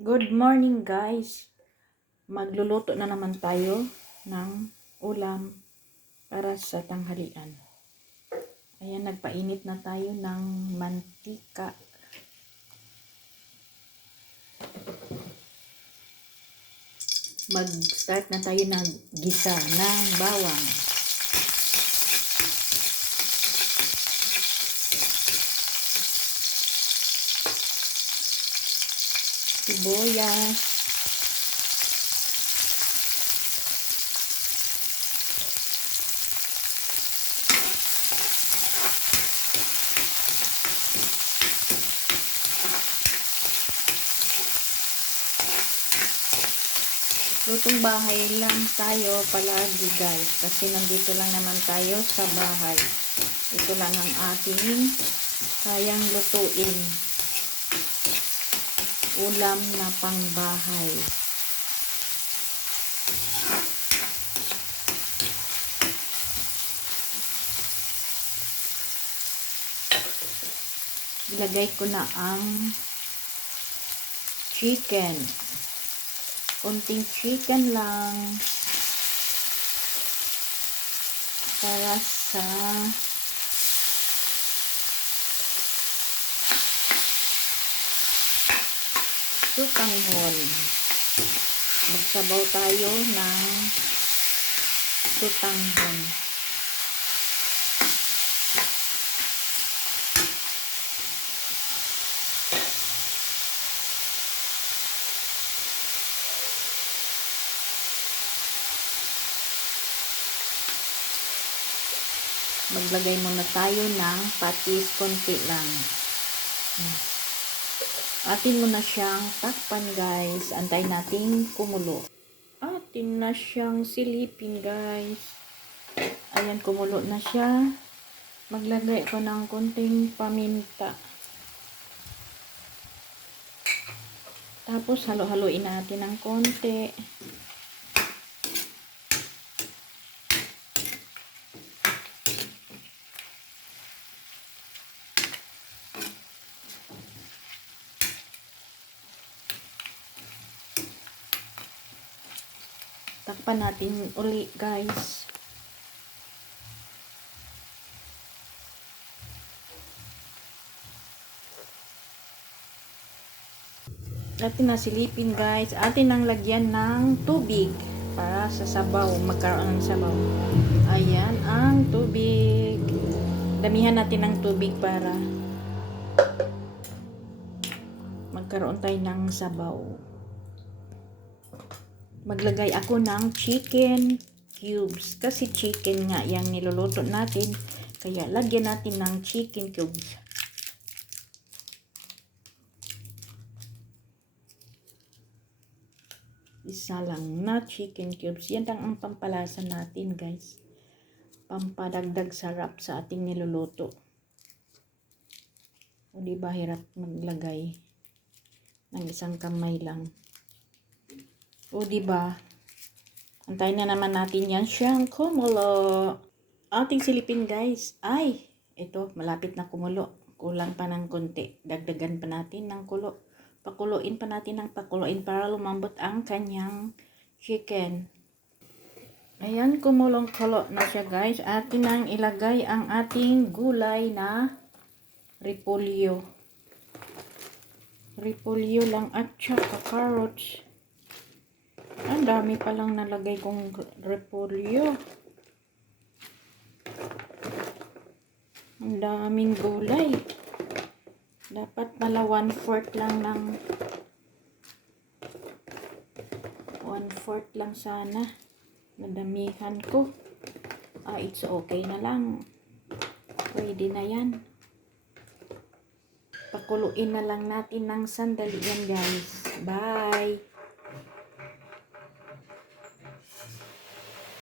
Good morning guys. Magluluto na naman tayo ng ulam para sa tanghalian. Ayan, nagpainit na tayo ng mantika. Mag-start na tayo ng gisa ng bawang. Sibuyas. Lutong bahay lang tayo palagi guys, kasi nandito lang naman tayo sa bahay. Ito lang ang ating kayang lutuin. Ulam na pangbahay. Ilagay ko na ang chicken. Konting chicken lang para sa sutanghon. Magsabaw tayo ng sutanghon. Maglagay muna tayo ng patis, konti lang. Atin muna siyang takpan guys. Antay nating kumulo. Atin na siyang silipin guys. Ayan, kumulo na siya. Maglagay ko ng konting paminta. Tapos halo-haloin natin ng konti. Takpan natin uli guys. Atin na silipin guys. Atin nang lagyan ng tubig para sa sabaw, magkaroon ng sabaw. Ayan ang tubig. Damihan natin ng tubig para magkaroon tayo ng sabaw. Maglagay ako ng chicken cubes. Kasi chicken nga yung niluluto natin. Kaya lagyan natin ng chicken cubes. Isa lang na chicken cubes. Yan lang ang pampalasa natin guys. Pampadagdag sarap sa ating niluluto. O diba hirap maglagay ng isang kamay lang. O diba, antayin na naman natin yan siyang kumulo. Ating silipin guys. Ay, ito malapit na kumulo. Kulang pa ng konti. Dagdagan pa natin ng kulo. Pakuluin pa natin ng pakuluin para lumambot ang kanyang chicken. Ayan, kumulong-kulo na siya guys. Atin nang ilagay ang ating gulay na repolyo. Repolyo lang at saka carrots. Ang dami palang nalagay kong repolyo. Ang daming gulay. Dapat pala 1/4 lang ng 1/4 lang sana. Nadamihan ko. It's okay na lang. Pwede na yan. Pakuluin na lang natin ng sandali yan guys. Bye!